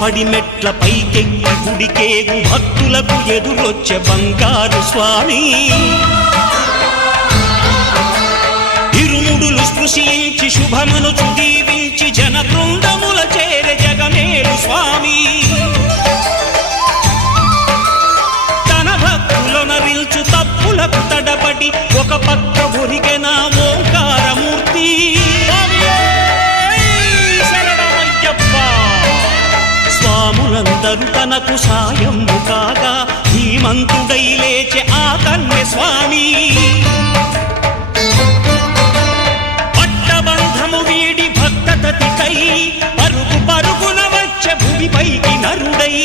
పడిమెట్ల పైకెక్కి గుడికేగు భక్తులకు ఎదురొచ్చే బంగారు స్వామి ఇరుముడులు స్పృశించి శుభమనుచు దీవించి జన బృందముల చేరే జగమేలు స్వామి తన భక్తులొనరిల్చు తప్పులకు తడబడి ఒక పక్క ఒరిగెన ఓంకారమూర్తి స్వాములందరూ తనకు సాయము కాగా ధీమంతుడై లేచే ఆ కన్య స్వామి పట్టబంధము వీడి భక్తతతికై పరుగు పరుగున వచ్చే భూమిపైకి నరుడై